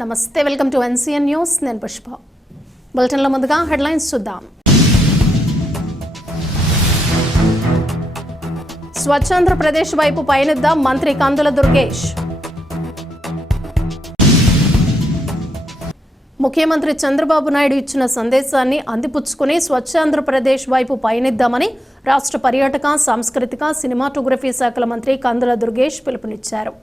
నమస్తే welcome to NCN news. నేను పుష్ప. బులెటిన్లో ముందుగా హెడ్లైన్స్ చూద్దాం. స్వచ్ఛాంధ్రప్రదేశ్ వైపు పయనిద్దాం మంత్రి కందుల దుర్గేష్. ముఖ్యమంత్రి చంద్రబాబు నాయుడు ఇచ్చిన సందేశాన్ని అందిపుచ్చుకుని స్వచ్ఛాంధ్రప్రదేశ్ వైపు పయనిద్దామని రాష్ట్ర పర్యాటక సాంస్కృతిక సినిమాటోగ్రఫీ శాఖల మంత్రి కందుల దుర్గేష్ పిలుపునిచ్చారు.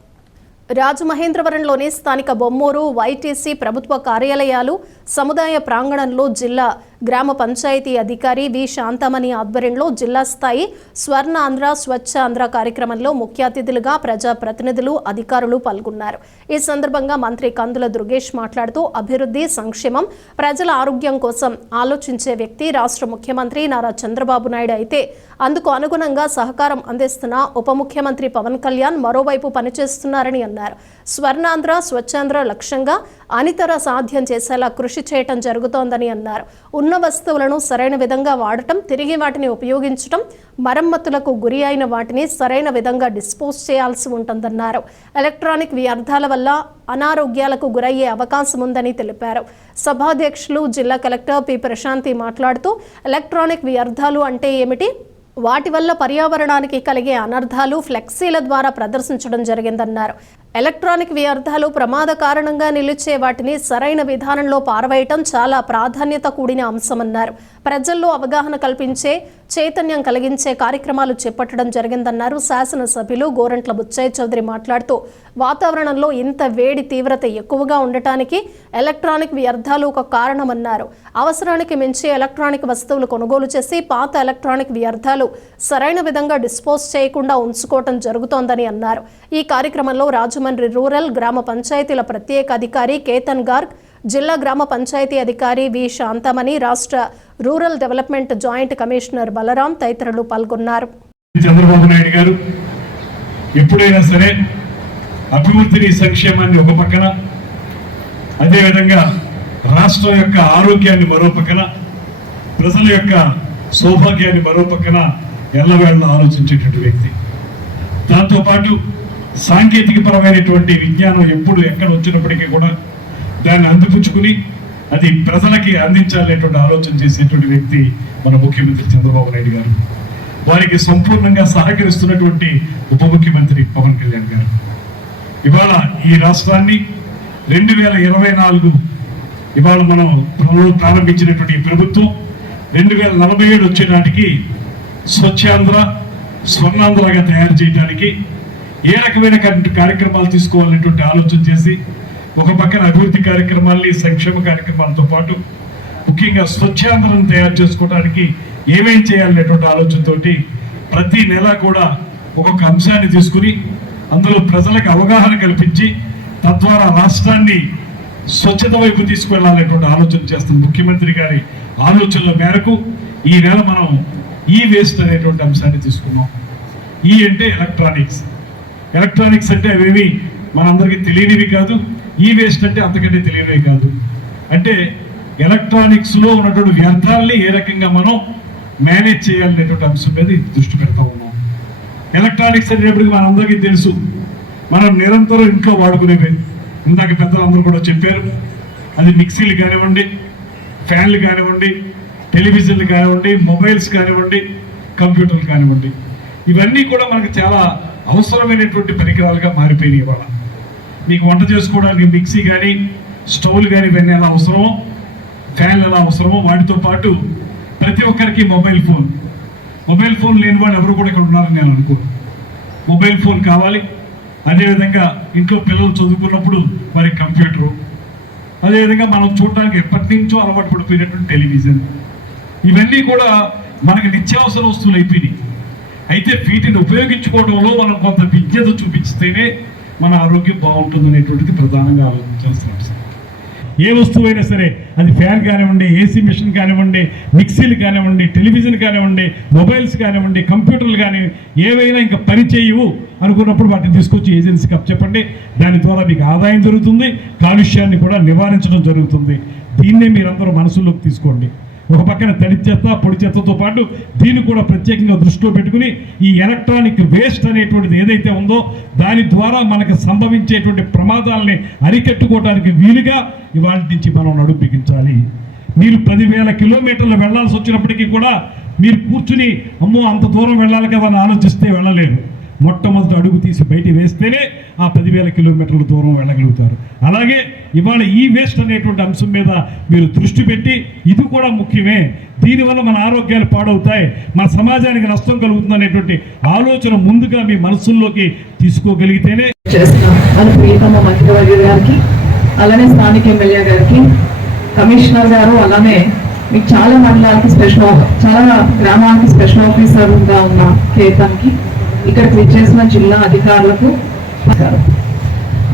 రాజమహేంద్రవరంలోని స్థానిక బొమ్మూరు వైటీసీ ప్రభుత్వ కార్యాలయాలు సముదాయ ప్రాంగణంలో జిల్లా గ్రామ పంచాయతీ అధికారి వి శాంతమణి ఆధ్వర్యంలో జిల్లా స్థాయి స్వర్ణ ఆంధ్ర స్వచ్ఛ ఆంధ్ర కార్యక్రమంలో ముఖ్య అతిథులుగా ప్రజా ప్రతినిధులు అధికారులు పాల్గొన్నారు. ఈ సందర్భంగా మంత్రి కందుల దుర్గేష్ మాట్లాడుతూ అభివృద్ధి సంక్షేమం ప్రజల ఆరోగ్యం కోసం ఆలోచించే వ్యక్తి రాష్ట్ర ముఖ్యమంత్రి నారా చంద్రబాబు నాయుడు అయితే అందుకు అనుగుణంగా సహకారం అందిస్తున్న ఉప ముఖ్యమంత్రి పవన్ కళ్యాణ్ మరోవైపు పనిచేస్తున్నారని అన్నారు. స్వర్ణాంధ్ర స్వచ్ఛాంధ్ర లక్ష్యంగా అనితర సాధ్యం చేసేలా కృషి చేయటం జరుగుతోందని అన్నారు. ఉన్న ఉన్న వస్తువులను సరైన విధంగా వాడటం తిరిగి వాటిని ఉపయోగించటం మరమ్మతులకు గురి అయిన వాటిని సరైన విధంగా డిస్పోజ్ చేయాల్సి ఉంటుందన్నారు. ఎలక్ట్రానిక్ వ్యర్థాల వల్ల అనారోగ్యాలకు గురయ్యే అవకాశం ఉందని తెలిపారు. సభాధ్యక్షులు జిల్లా కలెక్టర్ పి. ప్రశాంతి మాట్లాడుతూ ఎలక్ట్రానిక్ వ్యర్థాలు అంటే ఏమిటి? వాటి వల్ల పర్యావరణానికి కలిగే అనర్థాలు ఫ్లెక్సీల ద్వారా ప్రదర్శించడం జరిగిందన్నారు. ఎలక్ట్రానిక్ వ్యర్థాలు ప్రమాద కారణంగా నిలిచే వాటిని సరైన విధానంలో పారవేయటం చాలా ప్రాధాన్యత కూడిన అంశమన్నారు. ప్రజల్లో అవగాహన కల్పించే చైతన్యం కలిగించే కార్యక్రమాలు చేపట్టడం జరిగిందన్నారు శాసనసభ్యులు గోరంట్ల బుచ్చయ్య చౌదరి మాట్లాడుతూ వాతావరణంలో ఇంత వేడి తీవ్రత ఎక్కువగా ఉండటానికి ఎలక్ట్రానిక్ వ్యర్థాలు ఒక కారణమన్నారు. అవసరానికి మించి ఎలక్ట్రానిక్ వస్తువులు కొనుగోలు చేసి పాత ఎలక్ట్రానిక్ వ్యర్థాలు సరైన విధంగా డిస్పోజ్ చేయకుండా ఉంచుకోవటం జరుగుతోందని అన్నారు. ఈ కార్యక్రమంలో రాజమండ్రి రూరల్ గ్రామ పంచాయతీల ప్రత్యేక అధికారి కేతన్ గార్గ్ జిల్లా గ్రామ పంచాయతీ అధికారి వి శాంతమణి రాష్ట్ర rural development joint commissioner Balaram తదితరులు పాల్గొన్నారు. చంద్రబాబు నాయుడు గారు ఎప్పుడైనా సరే అభివృద్ధిని సంక్షేమాన్ని ఒక పక్కన అదేవిధంగా రాష్ట్రం యొక్క ఆరోగ్యాన్ని మరో పక్కన ప్రజల యొక్క సౌభాగ్యాన్ని మరో పక్కన ఎల్లవేళ ఆలోచించేటువంటి వ్యక్తి. దాంతోపాటు సాంకేతిక పరమైనటువంటి విజ్ఞానం ఎప్పుడు ఎక్కడ వచ్చినప్పటికీ కూడా దాన్ని అందిపుచ్చుకుని అది ప్రజలకి అందించాలనేటువంటి ఆలోచన చేసేటువంటి వ్యక్తి మన ముఖ్యమంత్రి చంద్రబాబు నాయుడు గారు. వారికి సంపూర్ణంగా సహకరిస్తున్నటువంటి ఉప ముఖ్యమంత్రి పవన్ కళ్యాణ్ గారు. ఇవాళ ఈ రాష్ట్రాన్ని రెండు వేల ఇరవై నాలుగు ఇవాళ మనం ప్రారంభించినటువంటి ప్రభుత్వం రెండు వేల నలభై ఏడు వచ్చే నాటికి స్వచ్ఛాంధ్ర స్వర్ణాంధ్రగా తయారు చేయడానికి ఏ రకమైన కార్యక్రమాలు తీసుకోవాలనేటువంటి ఆలోచన చేసి ఒక పక్కన అభివృద్ధి కార్యక్రమాల్ని సంక్షేమ కార్యక్రమాలతో పాటు ముఖ్యంగా స్వచ్ఛాంధ్రను తయారు చేసుకోవడానికి ఏమేం చేయాలనేటువంటి ఆలోచనతోటి ప్రతి నెల కూడా ఒక్కొక్క అంశాన్ని తీసుకుని అందులో ప్రజలకు అవగాహన కల్పించి తద్వారా రాష్ట్రాన్ని స్వచ్ఛత వైపు తీసుకువెళ్ళాలనేటువంటి ఆలోచన చేస్తుంది ముఖ్యమంత్రి గారి ఆలోచనల మేరకు ఈ నెల మనం ఈ వేస్ట్ అనేటువంటి అంశాన్ని తీసుకున్నాం. ఈ అంటే ఎలక్ట్రానిక్స్ ఎలక్ట్రానిక్స్ అంటే అవేవి మనందరికీ తెలియనివి కాదు. ఈ వేస్ట్ అంటే అంతకంటే తెలియనివి కాదు. అంటే ఎలక్ట్రానిక్స్లో ఉన్నటువంటి వ్యర్థాలని ఏ రకంగా మనం మేనేజ్ చేయాలనేటువంటి అంశం మీద దృష్టి పెడతా ఉన్నాం. ఎలక్ట్రానిక్స్ అనేటప్పటికి మనందరికీ తెలుసు. మనం నిరంతరం ఇంట్లో వాడుకునేవి. ఇందాక పెద్దలందరూ కూడా చెప్పారు. అది మిక్సీలు కానివ్వండి ఫ్యాన్లు కానివ్వండి టెలివిజన్లు కానివ్వండి మొబైల్స్ కానివ్వండి కంప్యూటర్లు కానివ్వండి. ఇవన్నీ కూడా మనకు చాలా అవసరమైనటువంటి పరికరాలుగా మారిపోయినాయి ఇవాళ. మీకు వంట చేసుకోవడానికి మిక్సీ కానీ స్టవ్లు కానీ ఇవన్నీ ఎలా అవసరమో ఫ్యాన్లు ఎలా అవసరమో వాటితో పాటు ప్రతి ఒక్కరికి మొబైల్ ఫోన్. మొబైల్ ఫోన్ లేని వాళ్ళు ఎవరు కూడా ఇక్కడ ఉన్నారని నేను అనుకో మొబైల్ ఫోన్ కావాలి. అదేవిధంగా ఇంట్లో పిల్లలు చదువుకున్నప్పుడు మరి కంప్యూటరు. అదేవిధంగా మనం చూడడానికి ఎప్పటి నుంచో అలవాటు పడిపోయినటువంటి టెలివిజన్. ఇవన్నీ కూడా మనకి నిత్యావసర వస్తువులు అయిపోయినాయి. అయితే వీటిని ఉపయోగించుకోవడంలో మనం కొంత విజ్ఞత చూపించితేనే మన ఆరోగ్యం బాగుంటుంది అనేటువంటిది ప్రధానంగా ఆలోచించాల్సిన ఏ ఏ వస్తువైనా సరే అది ఫ్యాన్ కానివ్వండి ఏసీ మిషన్ కానివ్వండి మిక్సీలు కానివ్వండి టెలివిజన్ కానివ్వండి మొబైల్స్ కానివ్వండి కంప్యూటర్లు కానీ ఏవైనా ఇంకా పని చేయవు అనుకున్నప్పుడు వాటిని తీసుకొచ్చి ఏజెన్సీకి చెప్పండి దాని ద్వారా మీకు ఆదాయం జరుగుతుంది కాలుష్యాన్ని కూడా నివారించడం జరుగుతుంది. దీన్నే మీరందరూ మనసులోకి తీసుకోండి. ఒక పక్కన తడి చెత్త పొడి చెత్తతో పాటు దీన్ని కూడా ప్రత్యేకంగా దృష్టిలో పెట్టుకుని ఈ ఎలక్ట్రానిక్ వేస్ట్ అనేటువంటిది ఏదైతే ఉందో దాని ద్వారా మనకు సంభవించేటువంటి ప్రమాదాలని అరికట్టుకోవడానికి వీలుగా ఇవాళ నుంచి మనం నడుపు బిగించాలి మీరు పదివేల కిలోమీటర్లు వెళ్ళాల్సి వచ్చినప్పటికీ కూడా మీరు కూర్చుని అమ్మో అంత దూరం వెళ్ళాలి కదా అని ఆలోచిస్తే వెళ్ళలేరు మొట్టమొదటి అడుగు తీసి బయట వేస్తేనే ఆ పదివేల కిలోమీటర్ల దూరం వెళ్ళగలుగుతారు. అలాగే ఇవాళ ఈ వేస్ట్ అనేటువంటి అంశం మీద మీరు దృష్టి పెట్టి ఇది కూడా ముఖ్యమే. దీనివల్ల మన ఆరోగ్యాలు పాడవుతాయి మన సమాజానికి నష్టం కలుగుతుంది అనేటువంటి ఆలోచన ముందుగా మీ మనసుల్లోకి తీసుకోగలిగితేనే గారికి అలానే స్థానిక ఎమ్మెల్యే గారికి కమిషనర్ గారు అలానే మీకు చాలా మండలాలకి స్పెషల్ చాలా గ్రామాలకి స్పెషల్ ఆఫీసర్గా ఉన్న కేతన్కి ఇక్కడికి విచ్చేసిన జిల్లా అధికారులకు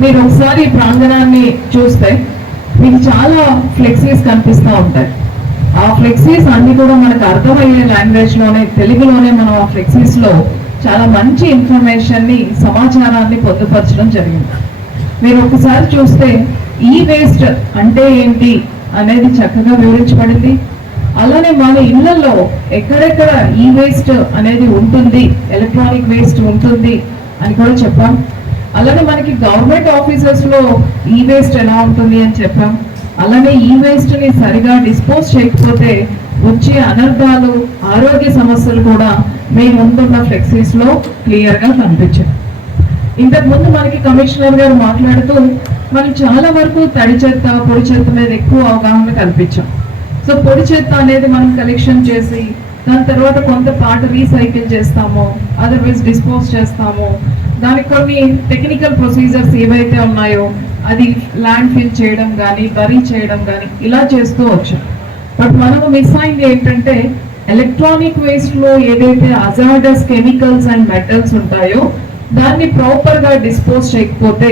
మీరు ఒకసారి ప్రాంగణాన్ని చూస్తే మీకు చాలా ఫ్లెక్సీస్ కనిపిస్తూ ఉంటాయి. ఆ ఫ్లెక్సీస్ అన్ని కూడా మనకు అర్థమయ్యే లాంగ్వేజ్లోనే తెలుగులోనే మనం ఆ ఫ్లెక్సీస్లో చాలా మంచి ఇన్ఫర్మేషన్ని సమాచారాన్ని పొందుపరచడం జరిగింది. మీరు ఒకసారి చూస్తే ఈ వేస్ట్ అంటే ఏంటి అనేది చక్కగా వివరించబడింది. అలానే మన ఇళ్ళలో ఎక్కడెక్కడ ఈ వేస్ట్ అనేది ఉంటుంది ఎలక్ట్రానిక్ వేస్ట్ ఉంటుంది అని కూడా చెప్పాం. అలానే మనకి గవర్నమెంట్ ఆఫీసెస్లో ఈ వేస్ట్ ఎలా ఉంటుంది అని చెప్పాం. అలానే ఈ వేస్ట్ని సరిగా డిస్పోజ్ చేయకపోతే వచ్చే అనర్థాలు ఆరోగ్య సమస్యలు కూడా మీ ముందున్న ఫ్లెక్సీస్లో క్లియర్గా కనిపించాం ఇంతకుముందు మనకి కమిషనర్ గారు మాట్లాడుతూ మనం చాలా వరకు తడి చెత్త పొడి చెత్త మీద ఎక్కువ అవగాహన కల్పించాం. సో పొడి చెత్త అనేది మనం కలెక్షన్ చేసి దాని తర్వాత కొంత పార్ట్ రీసైకిల్ చేస్తాము అదర్వైజ్ డిస్పోజ్ చేస్తాము. దానికి కొన్ని టెక్నికల్ ప్రొసీజర్స్ ఏవైతే ఉన్నాయో అది ల్యాండ్ ఫిల్ చేయడం కానీ బరీ చేయడం కానీ ఇలా చేస్తూ వచ్చాం. బట్ మనము మిస్ అయింది ఏంటంటే ఎలక్ట్రానిక్ వేస్ట్లో ఏదైతే అజార్డస్ కెమికల్స్ అండ్ మెటల్స్ ఉంటాయో దాన్ని ప్రాపర్గా డిస్పోజ్ చేయకపోతే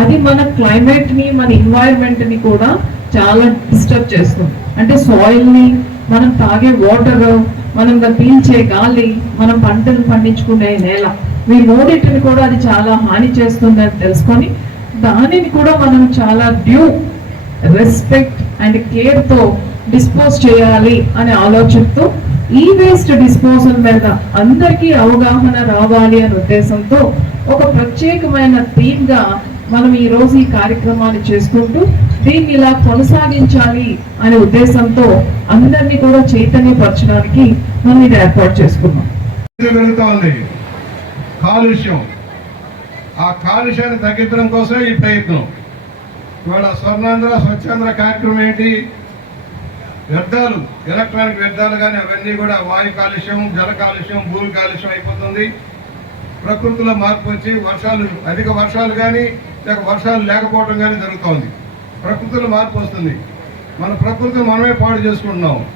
అది మన క్లైమేట్ని మన ఎన్వైర్న్మెంట్ని కూడా చాలా డిస్టర్బ్ చేస్తుంది అంటే సాయిల్ని మనం తాగే వాటర్ మనం పీల్చే గాలి మనం పంటలు పండించుకునే నేల ఈ మూడింటిని కూడా అది చాలా హాని చేస్తుందని తెలుసుకొని దానిని కూడా మనం చాలా డ్యూ రెస్పెక్ట్ అండ్ కేర్తో డిస్పోజ్ చేయాలి అనే ఆలోచనతో ఈ వేస్ట్ డిస్పోజల్ మీద అందరికీ అవగాహన రావాలి అనే ఉద్దేశంతో ఒక ప్రత్యేకమైన థీమ్గా మనం ఈ రోజు ఈ కార్యక్రమాన్ని చేసుకుంటూ దీన్ని ఇలా కొనసాగించాలి అనే ఉద్దేశంతో అందరినీ కూడా చైతన్యపరచడానికి మనం ఇది ఏర్పాటు చేసుకున్నాం. ఇది కాలుష్యం. ఆ కాలుష్యాన్ని తగ్గించడం కోసమే ఈ ప్రయత్నం. ఇవాళ స్వర్ణాంధ్ర స్వచ్ఛాంధ్ర కార్యక్రమం ఏంటి? వ్యర్థాలు ఎలక్ట్రానిక్ వ్యర్థాలు కానీ అవన్నీ కూడా వాయు కాలుష్యం జల కాలుష్యం భూమి కాలుష్యం అయిపోతుంది. ప్రకృతిలో మార్పు వచ్చి వర్షాలు అధిక వర్షాలు కానీ లేక వర్షాలు లేకపోవడం కానీ జరుగుతోంది. ప్రకృతిలో మార్పు వస్తుంది. మన ప్రకృతిని మనమే పాడు చేసుకుంటున్నాం.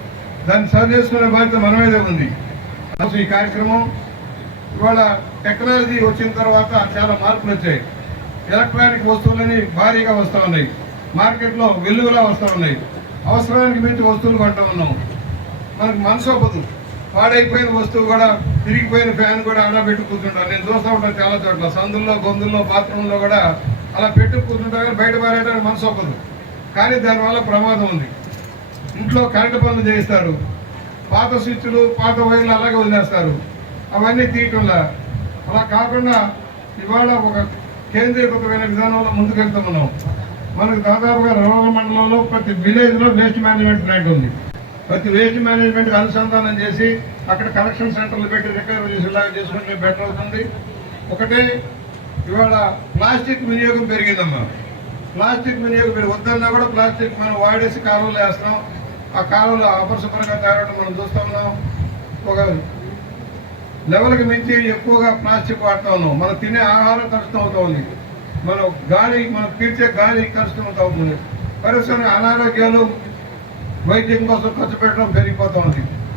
దాన్ని సరి చేసుకునే బాధ్యత మనమేదే ఉంది. అసలు ఈ కార్యక్రమం ఇవాళ టెక్నాలజీ వచ్చిన తర్వాత చాలా మార్పులు వచ్చాయి. ఎలక్ట్రానిక్ వస్తువులని భారీగా వస్తూ ఉన్నాయి. మార్కెట్లో వెల్లువలా వస్తూ ఉన్నాయి. అవసరానికి మించి వస్తువులు కొంటూ ఉన్నాం. మనకు మనసు అవ్వదు. పాడైపోయిన వస్తువు కూడా తిరిగిపోయిన ఫ్యాన్ కూడా అలా పెట్టి నేను చూస్తూ ఉంటాను చాలా చోట్ల. సందుల్లో గొంతుల్లో బాత్రూంలో కూడా అలా పెట్టి కూర్చుంటా కానీ బయట పారేయడానికి మనసు ఒకరు కానీ దానివల్ల ప్రమాదం ఉంది. ఇంట్లో కరెంటు పనులు చేయిస్తారు. పాత స్విచ్లు పాత వైర్లు అలాగే వదిలేస్తారు. అవన్నీ తీయటంలా అలా కాకుండా ఇవాళ ఒక కేంద్రీకృతమైన విధానంలో ముందుకెళ్తూ ఉన్నాం. మనకు దాదాపుగా రూరల్ మండలంలో ప్రతి విలేజ్లో వేస్ట్ మేనేజ్మెంట్ ప్లాంట్ ఉంది. ప్రతి వేస్ట్ మేనేజ్మెంట్ అనుసంధానం చేసి అక్కడ కలెక్షన్ సెంటర్లు పెట్టి రికవరీ చేసేలాగా చేసుకుంటే బెటర్ అవుతుంది. ఒకటే ఇవాళ ప్లాస్టిక్ వినియోగం పెరిగిందమ్మా. ప్లాస్టిక్ వినియోగం పెరిగి వద్దన్నా కూడా ప్లాస్టిక్ మనం వాడేసి కాలువలు వేస్తాం ఆ కాలువలు అపరిశుభ్రంగా తయారవడం మనం చూస్తా ఉన్నాం. ఒక లెవెల్కి మించి ఎక్కువగా ప్లాస్టిక్ వాడుతా ఉన్నాం. మనం తినే ఆహారం కలుషితం అవుతా ఉంది. మనం గాలి మనం పీల్చే గాలి కలుషితం అవుతా ఉంటుంది పరిశ్రమ అనారోగ్యాలు వైద్యం కోసం ఖర్చు పెట్టడం పెరిగిపోతూ ఉంది.